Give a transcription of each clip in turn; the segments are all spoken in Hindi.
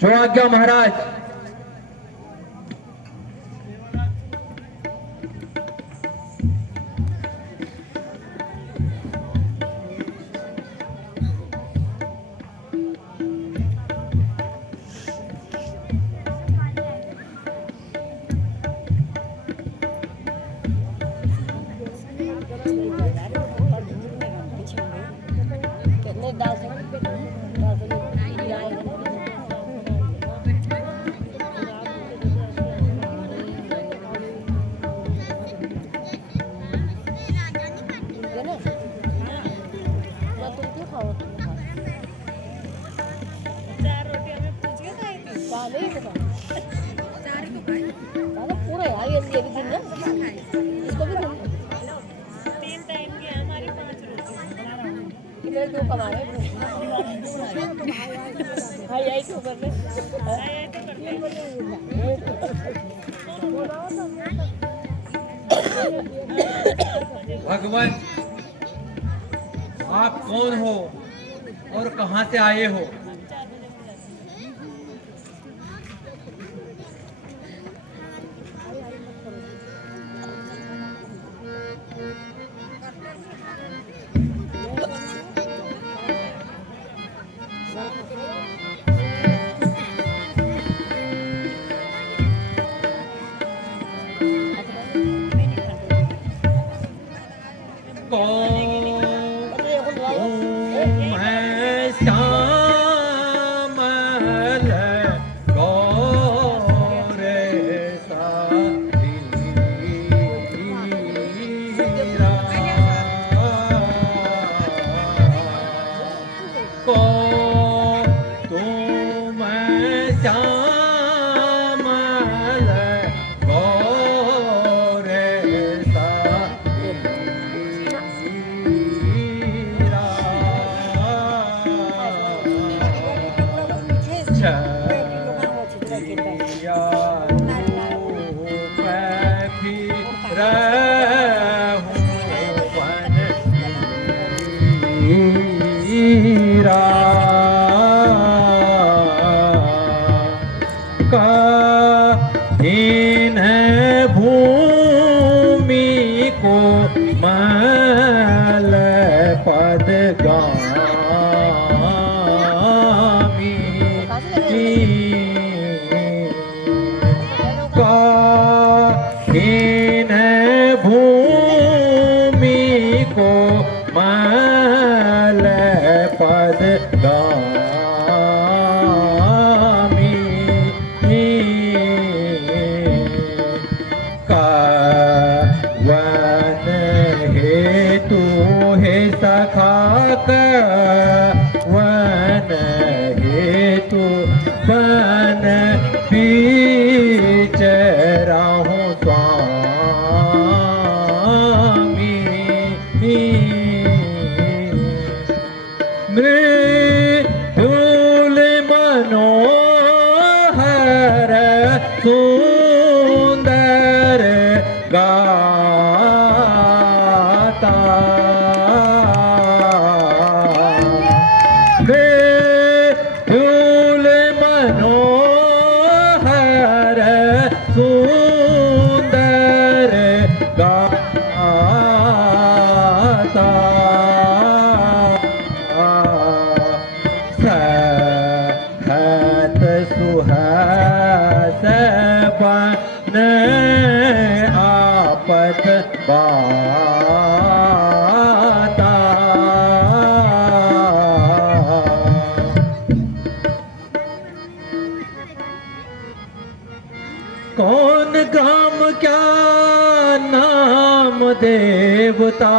जो आज्ञा महाराज। पूरा यार ये भी दिन ना इसको भी दिन 3 टाइम की हमारी 5 रोटी इधर दो कमा रहे हाँ यही तो कर रहे भगवान आप कौन हो और कहां से आए हो? हीन भूमि को मल पद गामी हीन भूमि को मल पद गामी वन हेतु हे सखा वन हेतु बन बीच राहु स्वामी मृदुल मनोहर सुंदर गाता मृदुल मनोहर सुंदर गाता सहत सुहस बन आपत बाता कौन गाम क्या नाम देवता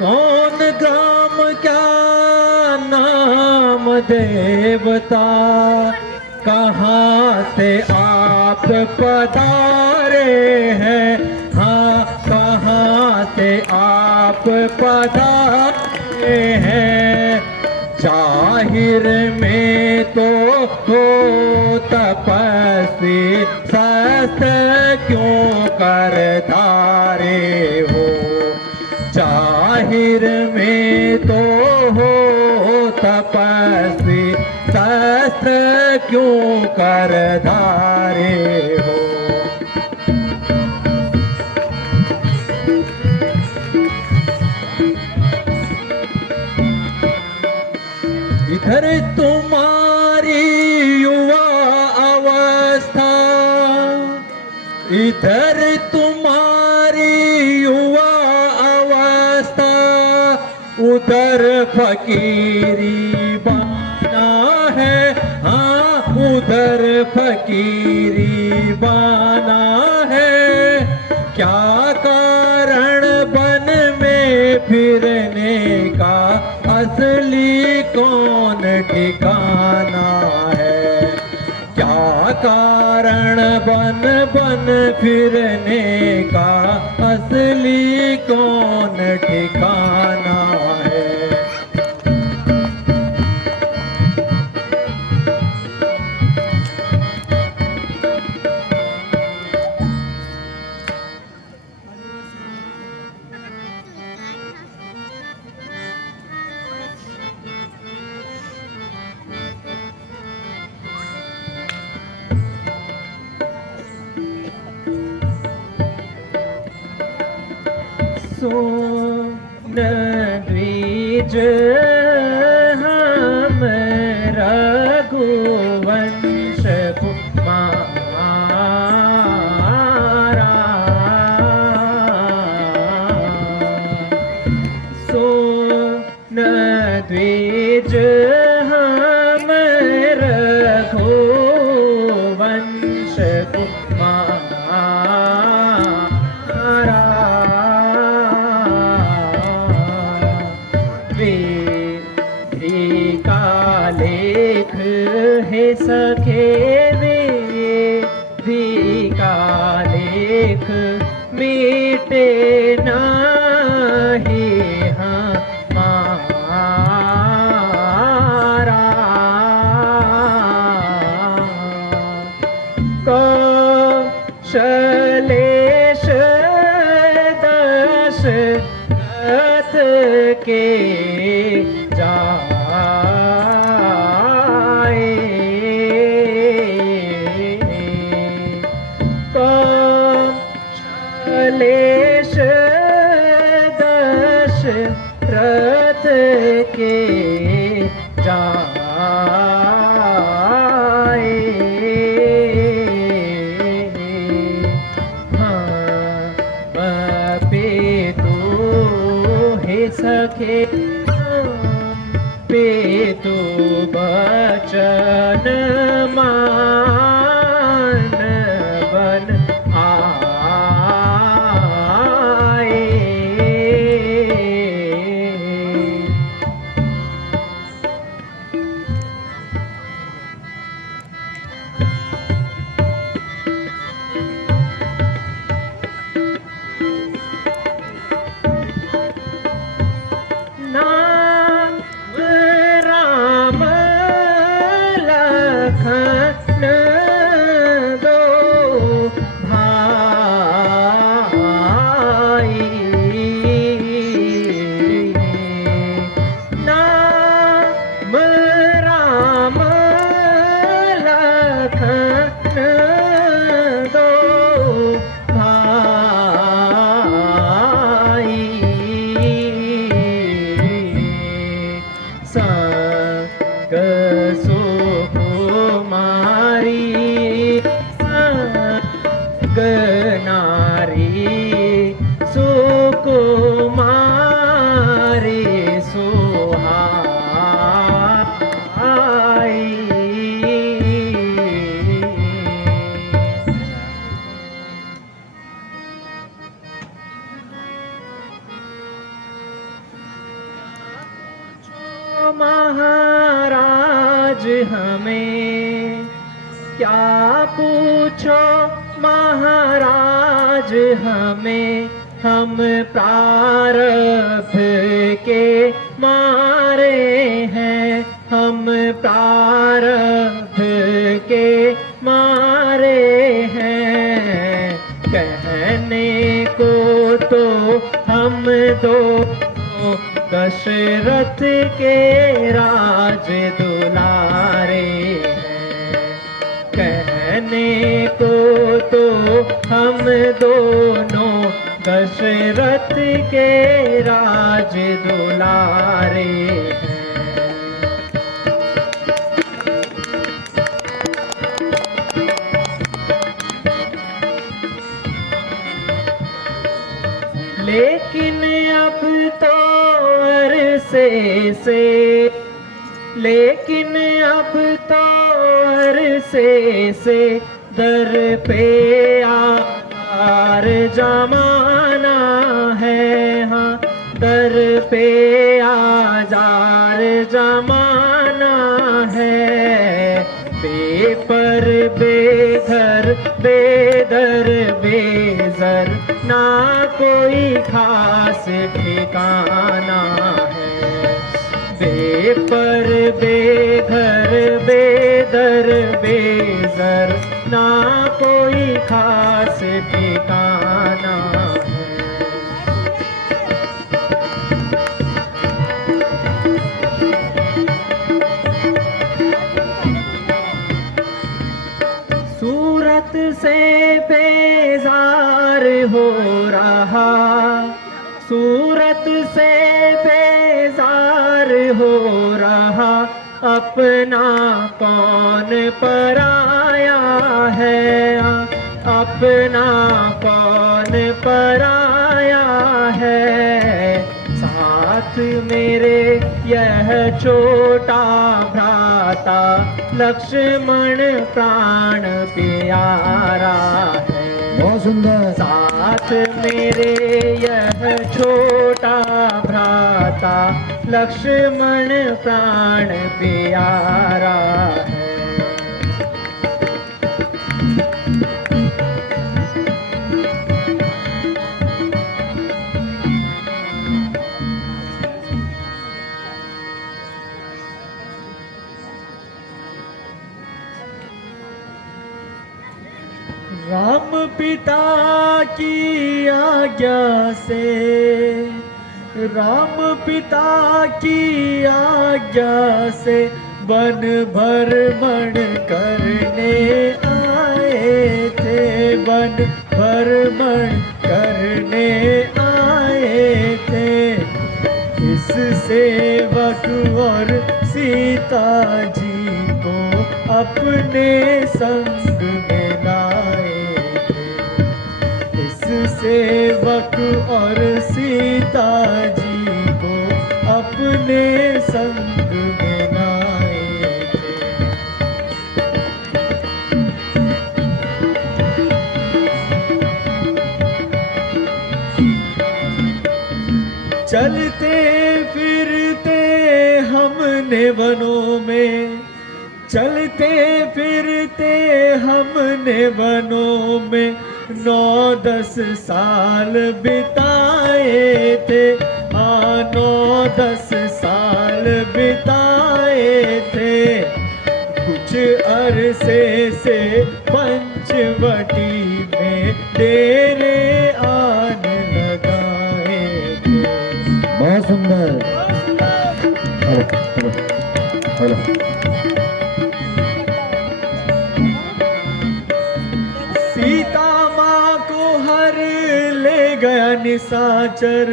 कौन गाम क्या नाम देवता कहाँ से आप पधारे हैं हाँ कहाँ से आप पधारे हैं जाहिर में तो हो तपस्वी सस्त क्यों कर धारे हो जाहिर में तो हो तपस्वी शस्त्र क्यों कर धारे हो। इधर तुम्हारी युवा अवस्था, इधर तुम्हारी युवा अवस्था, उधर फकीरी बना है। हाँ, उधर फकीरी बना है। क्या कारण वन में फिरने का, असली कौन ठिकाना है। क्या कारण बन बन फिरने का, असली कौन ठिकाना है। सोन द्विज हम रघुवंश कुमारा, सोन द्विज हम रघुवंश कुमारा, लेख है सखे वेदी का लेख, मिटे नाही हमारा। कौशलेश दशरथ के कौशलेश दशरथ के जाए। हाँ, पेतु हे सखे पेतु बचन मान बन आए। नाम राम लखन दो भाई, नाम राम लखन दो भाई, संग सुकुमारी संग नारी, सुकुमारी सुहाई। महाराज हमें क्या पूछो महाराज हमें, हम प्रारब्ध के मारे हैं, हम प्रारब्ध के मारे हैं। कहने को तो हम दो दशरथ के राज दुलारे दशरथ के राज दुलारे हैं। लेकिन अब तो अरसे से, लेकिन अब तो अरसे से दर पे आर जमाना है। हाँ, दर पे आजार जमाना है। बेपर बेघर बेदर बेजर ना कोई खास ठिकाना है। बेपर बेघर बेदर बेजर ना कोई खास ठिकाना है। सूरत से बेजार हो रहा, सूरत से बेजार हो रहा, अपना कौन पराया है। अपना कौन पराया है। साथ मेरे यह छोटा भ्राता लक्ष्मण प्राण प्यारा है। बहुत सुंदर। साथ मेरे यह छोटा भ्राता लक्ष्मण प्राण प्यारा है। राम पिता की आज्ञा से, राम पिता की आज्ञा से वन भ्रमण करने आए थे। वन भ्रमण करने आए थे। इस सेवक और सीता जी को अपने संग में लाए थे। इस सेवक और सीता जी को अपने संग में लाए थे। चलते फिरते हमने वनों में, चलते फिरते हमने वनों में 9-10 साल बिताए थे। हाँ, 9-10 साल बिताए थे। कुछ अरसे से पंचवटी में डेरे आने लगाए थे। बहुत सुंदर। हेलो। सीता माँ को हर ले गया निशाचर।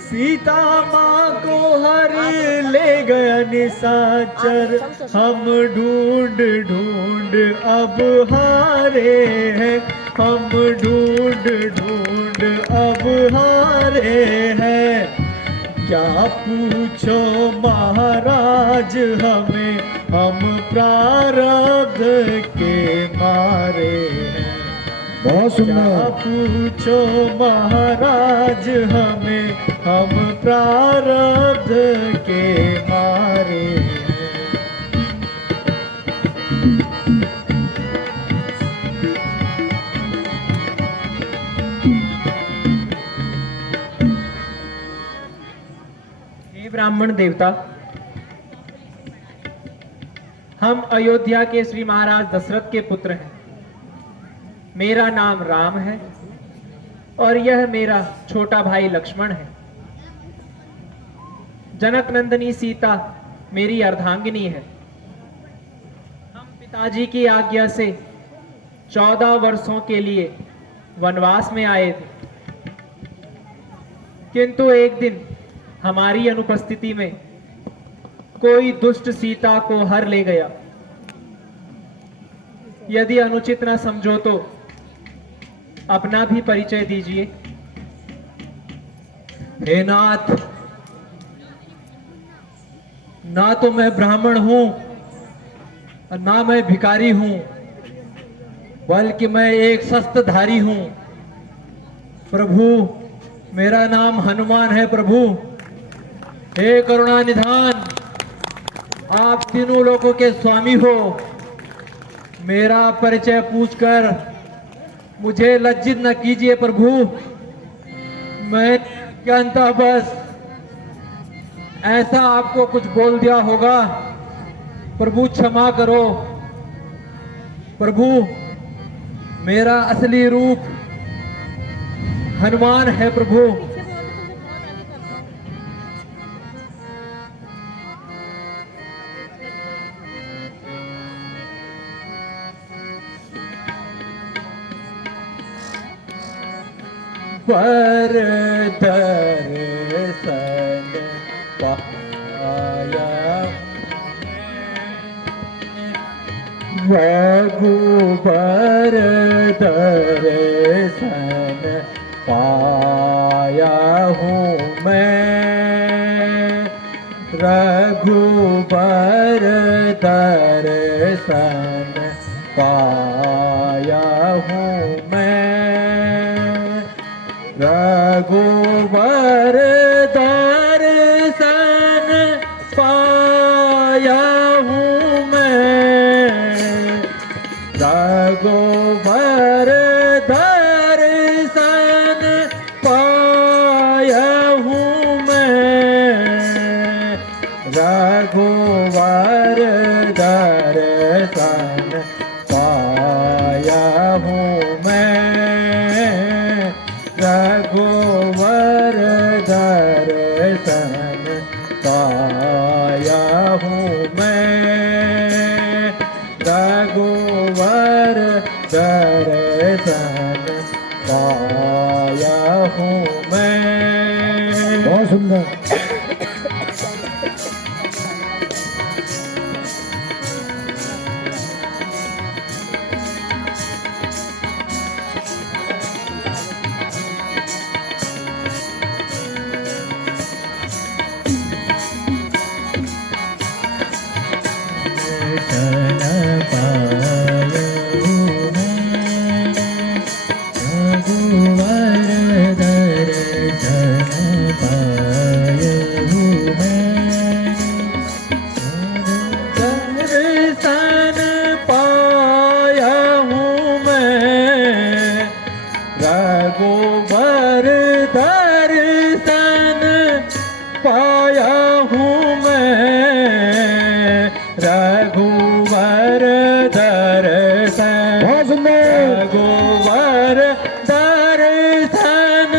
सीता माँ को हर ले गया निशाचर। हम ढूंढ ढूंढ अब हारे हैं। हम ढूंढ ढूंढ अब हारे हैं। क्या पूछो महाराज हमें, हम प्रारब्ध के मारे हैं। बहुत क्या सुंदर। पूछो महाराज हमें, हम प्रारब्ध के मारे हैं। हे ब्राह्मण देवता, हम अयोध्या के श्री महाराज दशरथ के पुत्र हैं। मेरा नाम राम है और यह मेरा छोटा भाई लक्ष्मण है। जनक नंदिनी सीता मेरी अर्धांगिनी है। हम पिताजी की आज्ञा से 14 वर्षों के लिए वनवास में आए थे। किंतु एक दिन हमारी अनुपस्थिति में कोई दुष्ट सीता को हर ले गया। यदि अनुचित न समझो तो अपना भी परिचय दीजिए। हे नाथ, ना तो मैं ब्राह्मण हूं और ना मैं भिखारी हूं, बल्कि मैं एक शस्त्रधारी हूं। प्रभु, मेरा नाम हनुमान है। प्रभु, हे करुणा निधान, आप तीनों लोगों के स्वामी हो। मेरा परिचय पूछकर मुझे लज्जित न कीजिए प्रभु। मैं जानता, बस ऐसा आपको कुछ बोल दिया होगा। प्रभु क्षमा करो। प्रभु, मेरा असली रूप हनुमान है। प्रभु, पर दर्शन पाया रघुबर दर्शन पाया हूँ मैं। रघुबर दर्शन पाया हूँ मैं। रघुबर दर्शन पाया हूँ मैं। रघुबर दर्शन पाया हूँ मैं। रघुबर दर्शन पाया हूँ मैं। रघुवर दर्शन पाया हूँ मैं। रघुवर दर्शन पाया हूँ मैं। बहुत सुंदर। रघुबर दर्शन पाया हूँ मैं। रघुबर दर्शन बहुत सुंदर। रघुबर दर्शन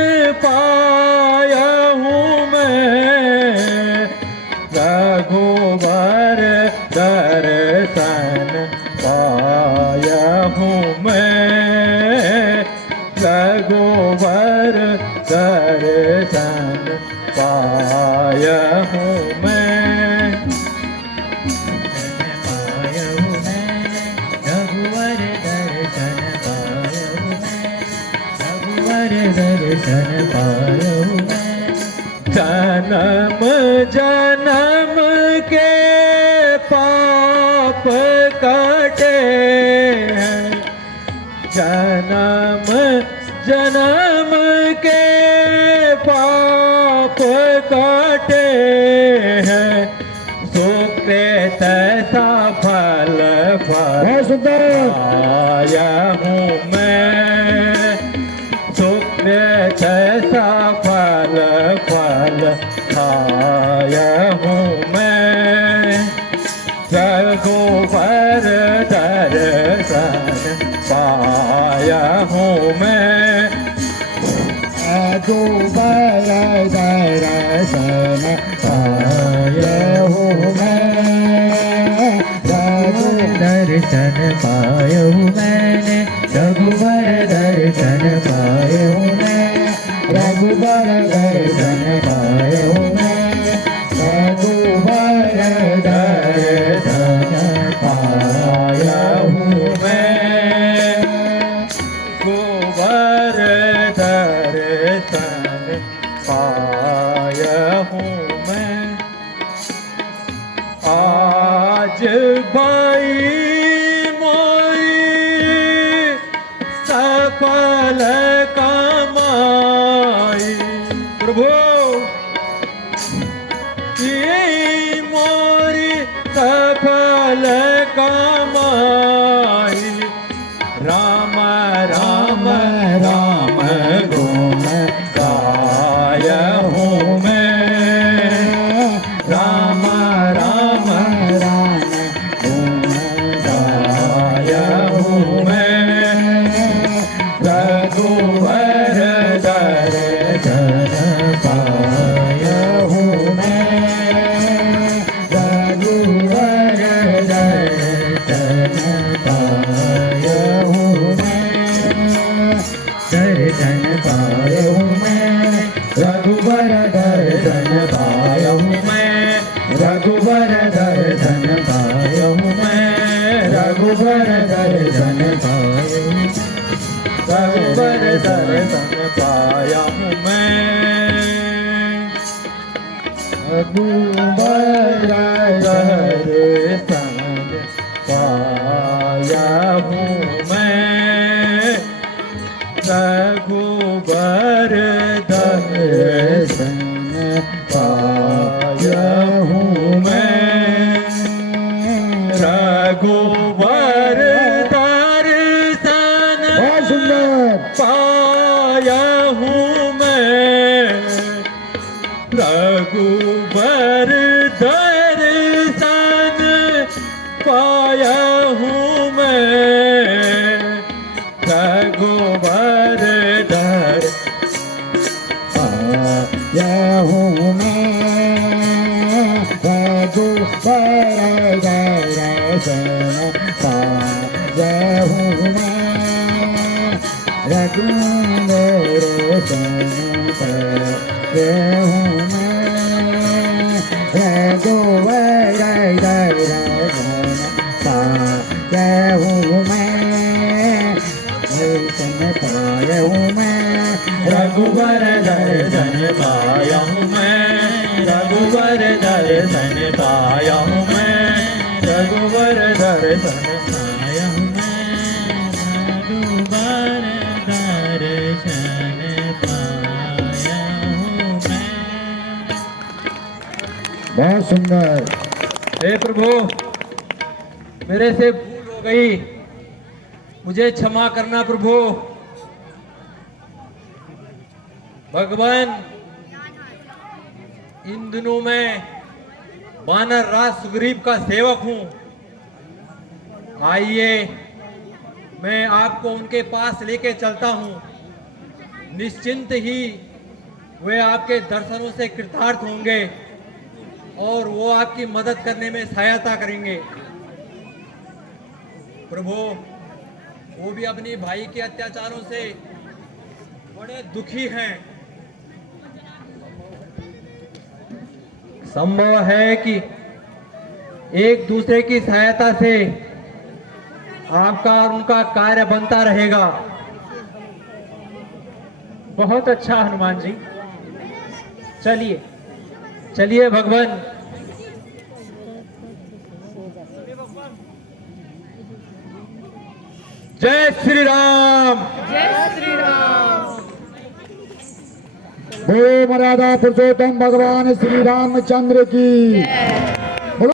पाया हूँ मैं। रघुबर दर्शन पाया हूँ मैं। रघुबर दर्शन पाया हूँ मैं। पाया हूँ मैं। रघुवर दर्शन पाया हूँ मैं। रघुवर दर्शन पाया हूँ मैं। जन्म जन्म के पाप काटे हैं। जन्म जन्म के पाप काटे हैं। सुकृत सा फल बहुत सुंदर। पाया हूँ मैं। सुकृत सा फल खाया हूँ मैं। रघुबर दर्शन पाया हूँ मैं। रघुबर दर्शन पाया हूँ मैं। दर्शन पाया हूँ मैंने। रघुबर दर्शन पाया हूँ मैं। रघुबर दर्शन भाई मोरी सफल कमाई। प्रभु ये मोरी सफल कमाई। राम राम राम गुण गायहु मैं। राम राम राम गुण गायहु मैं। रघुवर दर्शन पायहु मैं। रघुवर दर्शन पायहु मैं। दर्शन पायहु मैं। रघुवर दर्शन पायहु मैं। रघुवर दर्शन पायहु मैं। रघुवर दर्शन पायहु। रघुवर दर्शन पायहु मैं। रघुवर दर्शन पायहु मैं। रघुवर दर्शन पायहु मैं। रघुवर दर्शन बहुत सुंदर। पायहु मैं। रघुवर दर्शन पायहु मैं। रघुवर पायहु मैं। रघुवर दर्शन पायहु मैं। रघुवर दर्शन पायहु मैं। रघुवर दर्शन पायहु मैं। दर्शन पायहु मैं। रघुवर दर्शन पायहु मैं। रघुवर दर्शन पायहु मैं। रघुवर दर्शन पायहु मैं। रघुवर दर्शन पायहु मैं। बहुत सुंदर। हे प्रभु, मेरे से भूल हो गई, मुझे क्षमा करना प्रभु। भगवान, इन दिनों मैं वानर राज सुग्रीव का सेवक हूं। आइए, मैं आपको उनके पास लेके चलता हूं। निश्चिंत ही वे आपके दर्शनों से कृतार्थ होंगे और वो आपकी मदद करने में सहायता करेंगे। प्रभु, वो भी अपनी भाई के अत्याचारों से बड़े दुखी हैं। संभव है कि एक दूसरे की सहायता से आपका और उनका कार्य बनता रहेगा। बहुत अच्छा हनुमान जी, चलिए चलिए भगवान। जय श्री राम। हे मर्यादा पुरुषोत्तम भगवान श्री रामचंद्र की